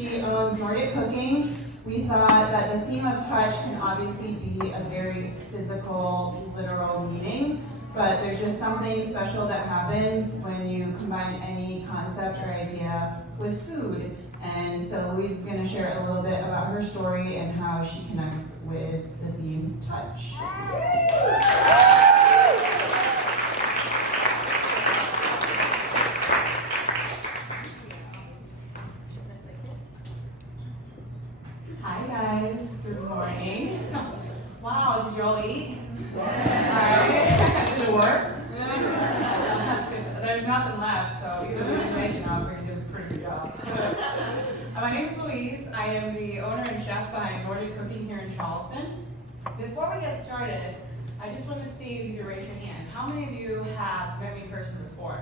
She owns Nordic Cooking. We thought that the theme of touch can obviously be a very physical, literal meaning, but there's just something special that happens when you combine any concept or idea with food. And so Louise is going to share a little bit about her story and how she connects with the theme touch. Hi guys, good morning. Wow, did you all eat? Yeah. Did it work? That's good. There's nothing left, so either we can make enough or you did a pretty good job. My name is Louise. I am the owner and chef behind Nordic Cooking here in Charleston. Before we get started, I just want to see if you can raise your hand. How many of you have met me in person before?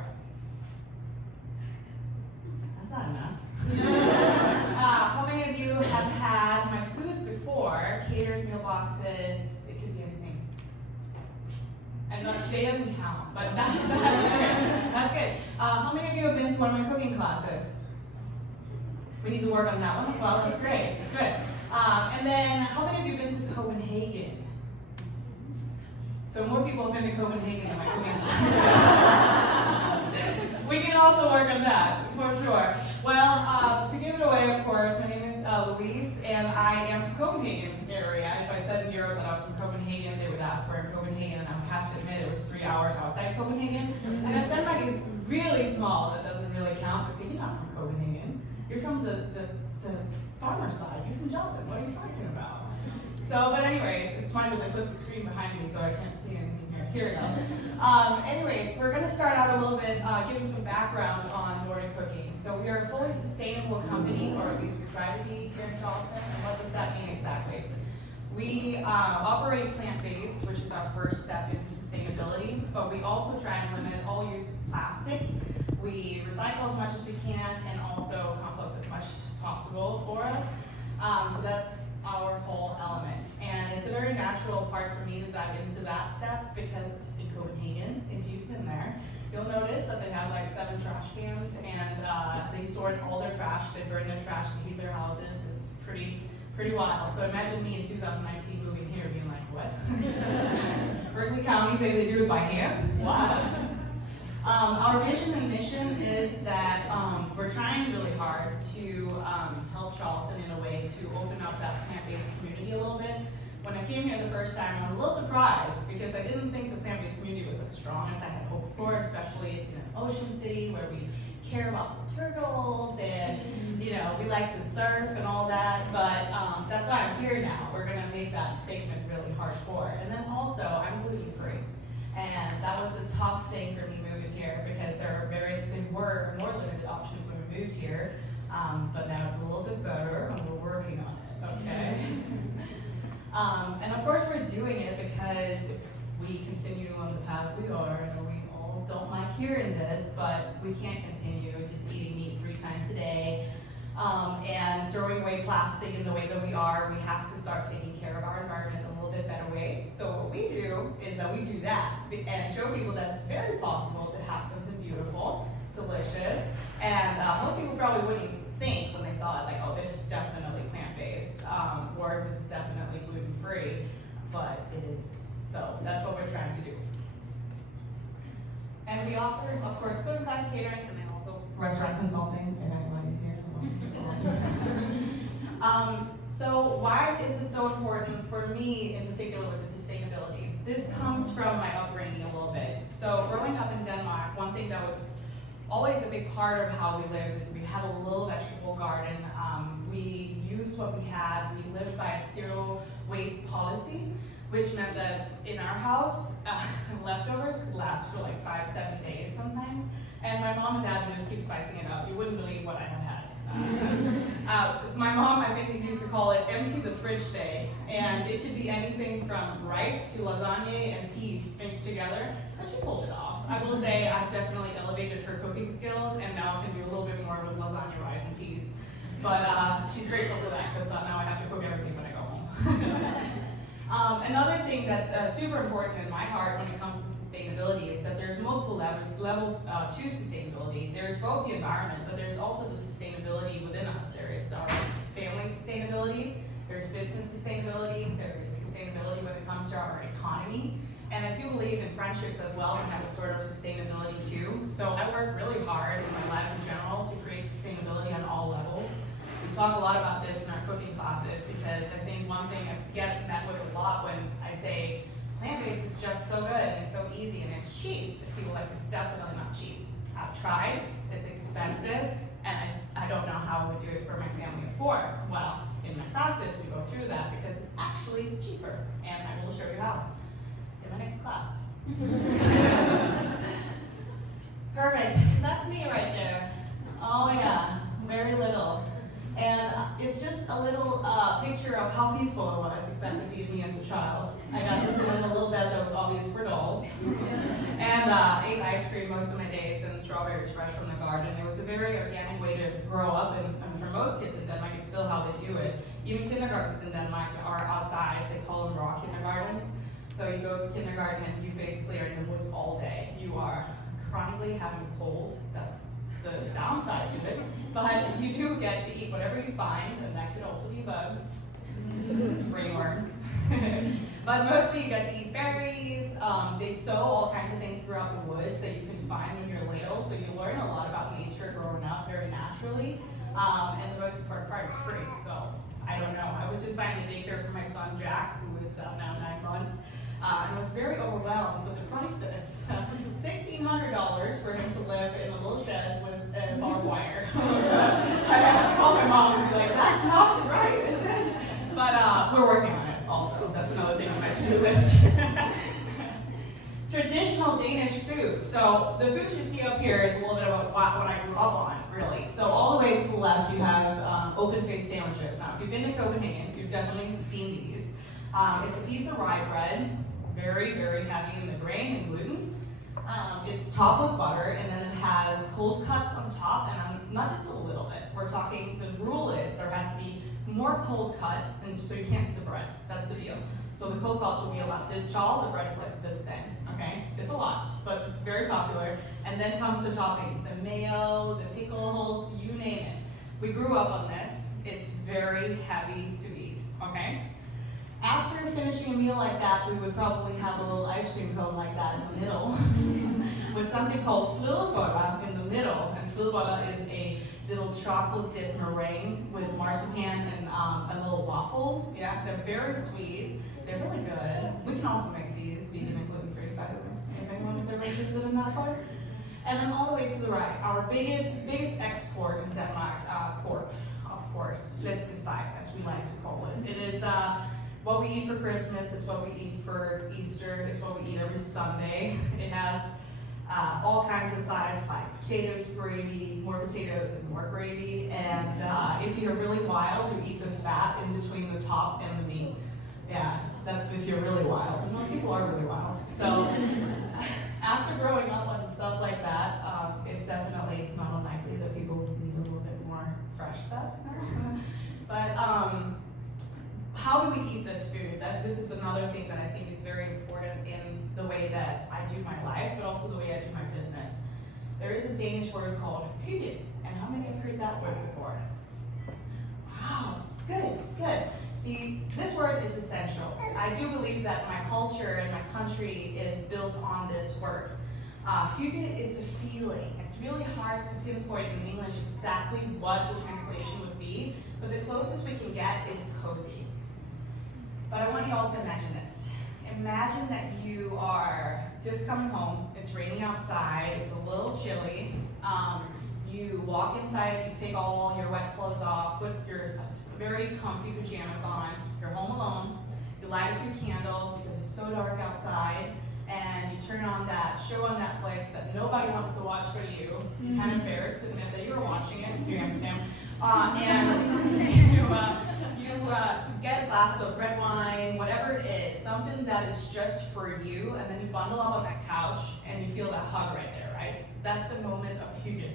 That's not enough. How many of you have had my food before? Catered meal boxes, it could be anything. I know today doesn't count, but that's good. That's good. How many of you have been to one of my cooking classes? We need to work on that one as well. That's great. Good. And then, how many of you have been to Copenhagen? So more people have been to Copenhagen than my cooking class. We can also work on that, for sure. Well, to give it away, of course, my name is Louise, and I am from Copenhagen area. If I said in Europe that I was from Copenhagen, they would ask where in Copenhagen, and I would have to admit it was 3 hours outside Copenhagen. And if Denmark is really small, that doesn't really count, because you're not from Copenhagen. You're from the farmer side. You're from Jonathan. What are you talking about? So, but anyways, it's fine when they put the screen behind me so I can't see anything here. Here we go. Anyways, we're going to start out a little bit giving some background on Nordic Cooking. So we are a fully sustainable company, or at least we try to be here in Charleston. And what does that mean exactly? We operate plant-based, which is our first step into sustainability, but we also try and limit all use of plastic. We recycle as much as we can and also compost as much as possible for us. So that's our whole element. And it's a very natural part for me to dive into that step because in Copenhagen, if you've been there, you'll notice that they have like 7 trash cans and they sort all their trash, they burn their trash to heat their houses. It's pretty wild. So imagine me in 2019 moving here being like, what? Berkeley County say they do it by hand? Wow. Our vision and mission is that we're trying really hard to help Charleston in a way to open up that plant-based community a little bit. When I came here the first time, I was a little surprised because I didn't think the plant-based community was as strong as I had hoped for, especially in an ocean city where we care about the turtles and we like to surf and all that. But that's why I'm here now. We're going to make that statement really hardcore. And then also, I'm gluten-free. And that was a tough thing for me moving here because there were more limited options when we moved here, but now it's a little bit better and we're working on it, okay? And of course we're doing it because if we continue on the path we are, I know we all don't like hearing this, but we can't continue just eating meat 3 times a day and throwing away plastic in the way that we are. We have to start taking care of our environment a little bit better way. So what we do is that we do that and show people that it's very possible to have something beautiful, delicious, and most people probably wouldn't think when they saw it like, oh, this is definitely plant-based, or this is definitely gluten-free, but it is. So that's what we're trying to do. And we offer, of course, food class catering and then also restaurant consulting, if anybody's here. So why is it so important for me in particular with the sustainability? This comes from my upbringing a little bit. So growing up in Denmark, one thing that was always a big part of how we lived is we had a little vegetable garden. We used what we had. We lived by a zero waste policy, which meant that in our house, leftovers could last for like 5-7 days sometimes. And my mom and dad would just keep spicing it up. You wouldn't believe what I have had. My mom, I think, used to call it empty the fridge day. And it could be anything from rice to lasagna and peas mixed together. And she pulled it off. I will say I've definitely elevated her cooking skills and now can do a little bit more with lasagna, rice, and peas. But she's grateful for that because now I have to cook everything when I go home. Another thing that's super important in my heart when it comes to sustainability is that there's multiple levels to sustainability. There's both the environment, but there's also the sustainability within us. There is our There's business sustainability, there's sustainability when it comes to our economy, and I do believe in friendships as well and have a sort of sustainability too. So I work really hard in my life in general to create sustainability on all levels. We talk a lot about this in our cooking classes because I think one thing I get met with a lot when I say plant-based is just so good and it's so easy and it's cheap. People are like, it's definitely not cheap. I've tried, it's expensive, and I don't know how I would do it for my family of 4. Well, in my classes we go through that because it's actually cheaper, and I will show you how in my next class. Perfect, that's me right there. Oh yeah, very little. And it's just a little picture of how peaceful it was, except it beat me as a child. I got to sit in a little bed that was always for dolls. And ate ice cream most of my days and strawberries fresh from the garden. It was a very organic way to grow up, and for most kids in Denmark, it's still how they do it. Even kindergartens in Denmark are outside. They call them raw kindergartens. So you go to kindergarten and you basically are in the woods all day. You are chronically having a cold. That's the downside to it, but you do get to eat whatever you find, and that could also be bugs, ringworms. But mostly you get to eat berries. They sow all kinds of things throughout the woods that you can find when you're little, so you learn a lot about nature growing up very naturally. And the most important part is free, so I don't know. I was just finding a daycare for my son Jack, who is now 9 months. And I was very overwhelmed with the prices. $1,600 for him to live in a little shed with barbed wire. I have to call my mom and be like, that's not right, is it? But we're working on it also. That's another thing on my to-do list. Traditional Danish food. So the food you see up here is a little bit about what I grew up on, really. So all the way to the left, you have open-faced sandwiches. Now, if you've been to Copenhagen, you've definitely seen these. It's a piece of rye bread, very, very heavy in the grain and gluten. It's topped with butter, and then it has cold cuts on top, and not just a little bit. We're talking, the rule is there has to be more cold cuts, and so you can't see the bread. That's the deal. So the cold cuts will be about this tall, the bread is like this thin, okay? It's a lot, but very popular. And then comes the toppings, the mayo, the pickles, you name it. We grew up on this. It's very heavy to eat, okay? After finishing a meal like that, we would probably have a little ice cream cone like that in the middle with something called flødeboller in the middle. And flødeboller is a little chocolate dip meringue with marzipan and a little waffle. Yeah, they're very sweet. They're really good. We can also make these vegan and gluten-free, by the way, if anyone is ever interested in that part. And then all the way to the right, our biggest export in Denmark, pork, of course, flæskesteg, as we like to call it. It is what we eat for Christmas, it's what we eat for Easter, it's what we eat every Sunday. It has all kinds of sides like potatoes, gravy, more potatoes and more gravy. And if you're really wild, you eat the fat in between the top and the meat. Yeah, that's if you're really wild. And most people are really wild. So after growing up on stuff like that, it's definitely not unlikely that people need a little bit more fresh stuff. But how do we eat this food? This is another thing that I think is very important in the way that I do my life, but also the way I do my business. There is a Danish word called hygge, and how many have heard that word before? Wow, good, good. See, this word is essential. I do believe that my culture and my country is built on this word. Hygge is a feeling. It's really hard to pinpoint in English exactly what the translation would be, but the closest we can get is cozy. But I want you all to imagine this. Imagine that you are just coming home, it's raining outside, it's a little chilly, you walk inside, you take all your wet clothes off, put your very comfy pajamas on, you're home alone, you light a few candles because it's so dark outside, and you turn on that show on Netflix that nobody wants to watch but you. You're kind of embarrassed to admit that you were watching it, you understand, and you get a glass of red wine, whatever it is, something that is just for you, and then you bundle up on that couch and you feel that hug right there, right? That's the moment of hygge.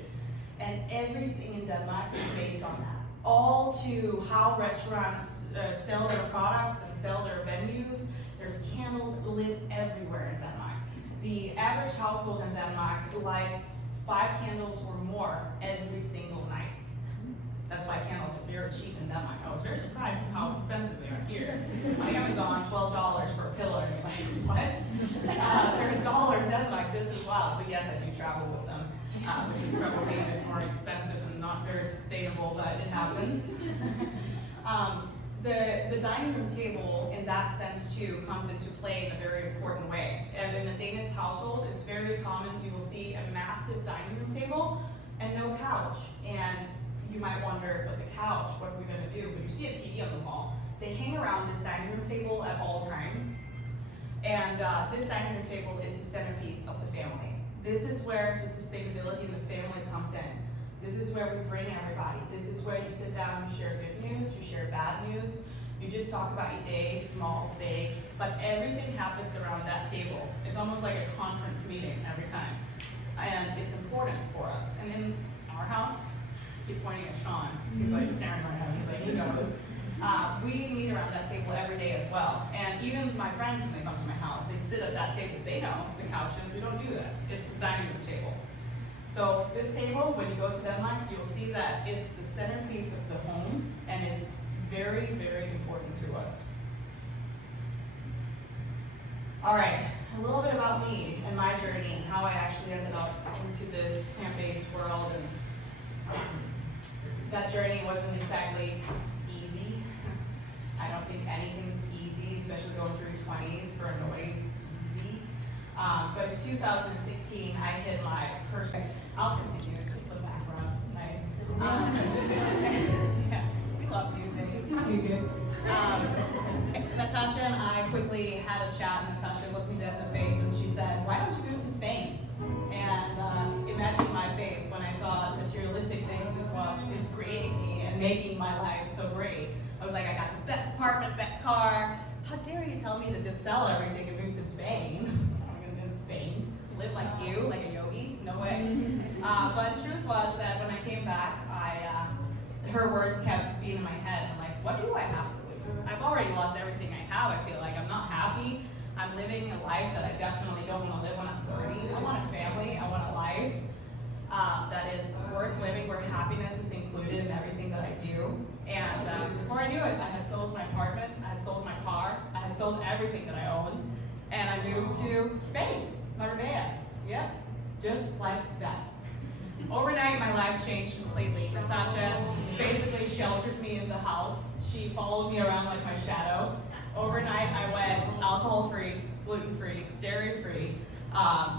And everything in Denmark is based on that. All to how restaurants sell their products and sell their venues. There's candles lit everywhere in Denmark. The average household in Denmark lights 5 candles or more every single night. That's why candles are very cheap in Denmark. I was very surprised at how expensive they are here. On Amazon, $12 for a pillow. And you're like, what? They're $1 in Denmark. This is wild. So yes, I do travel with them, which is probably a bit more expensive and not very sustainable, but it happens. The dining room table, in that sense too, comes into play in a very important way. And in a Danish household, it's very common you will see a massive dining room table and no couch. And you might wonder, but the couch, what are we going to do? But you see a TV on the wall. They hang around this dining room table at all times. And this dining room table is the centerpiece of the family. This is where the sustainability in the family comes in. This is where we bring everybody. This is where you sit down, you share good news, you share bad news. You just talk about your day, small, big, but everything happens around that table. It's almost like a conference meeting every time. And it's important for us. And in our house, I keep pointing at Sean. He's like staring right at me, like he knows. We meet around that table every day as well. And even my friends, when they come to my house, they sit at that table. They know the couches. We don't do that. It's the dining room table. So this table, when you go to Denmark, you'll see that it's the centerpiece of the home, and it's very, very important to us. All right, a little bit about me and my journey and how I actually ended up into this plant-based world. And that journey wasn't exactly easy. I don't think anything's easy, especially going through 20s. For nobody's easy. But in 2016, I hit my personal. I'll continue. It's just some background. It's nice. Yeah, we love music. It's just too good. Natasha and I quickly had a chat. Natasha looked me dead in the face and she said, "Why don't you move to Spain?" And imagine my face when I thought materialistic things is what is creating me and making my life so great. I was like, I got the best apartment, best car. How dare you tell me to just sell everything and move to Spain? I'm going to be in Spain, live like you, like a yogi? No way. But the truth was that when I came back, her words kept being in my head. I'm like, what do I have to lose? I've already lost everything I have. I feel like I'm not happy. I'm living a life that I definitely don't want to live when I'm 30. I want a family. I want a life that is worth living, where happiness is included in everything that I do. And before I knew it, I had sold my apartment, I had sold my car, I had sold everything that I owned, and I moved to Spain, Marbella. Yep, just like that. Overnight, my life changed completely. Natasha basically sheltered me in the house. She followed me around like my shadow. Overnight, I went alcohol-free, gluten-free, dairy-free.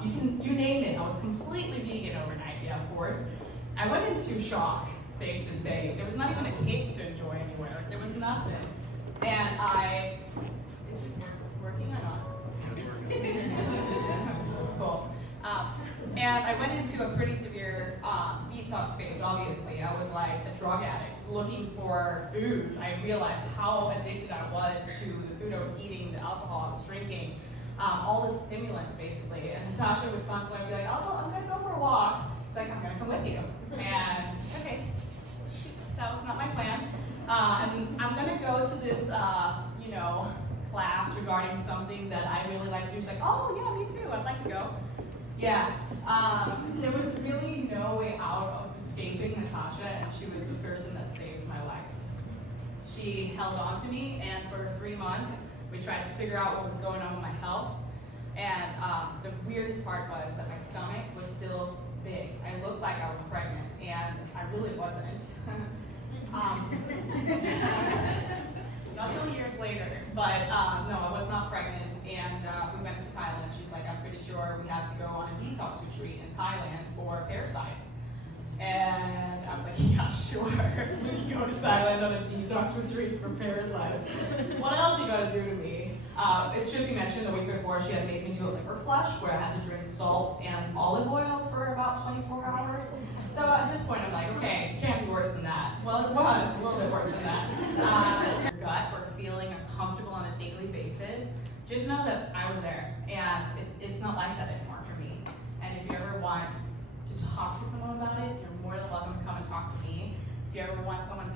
You name it. I was completely vegan overnight. Yeah, of course. I went into shock, safe to say. There was not even a cake to enjoy anywhere. There was nothing. And is it working or not? Cool. And I went into a pretty severe detox phase, obviously. I was like a drug addict looking for food. I realized how addicted I was to the food I was eating, the alcohol I was drinking, all the stimulants basically. And Natasha would constantly be like, I'm gonna go for a walk. She's like, I'm gonna come with you. And okay, that was not my plan. And I'm gonna go to this, class regarding something that I really like. So she was like, oh yeah, me too, I'd like to go. Yeah, there was really no way out of escaping Natasha, and she was the person that saved my life. She held on to me, and for 3 months, we tried to figure out what was going on with my health. And the weirdest part was that my stomach was still big. I looked like I was pregnant, and I really wasn't. Not till years later, but no, I was not pregnant, and we went to Thailand. She's like, I'm pretty sure we have to go on a detox retreat in Thailand for parasites. And I was like, yeah, sure. We can go to Thailand on a detox retreat for parasites. What else you gotta do to me? It should be mentioned the week before she had made me do a liver flush where I had to drink salt and olive oil for about 24 hours. So at this point I'm like, okay, it can't be worse than that. Well, it was a little bit worse than that. Your gut or feeling uncomfortable on a daily basis, just know that I was there, and it's not like that anymore for me. And if you ever want to talk to someone about it, you're more than welcome to come and talk to me. If you ever want someone to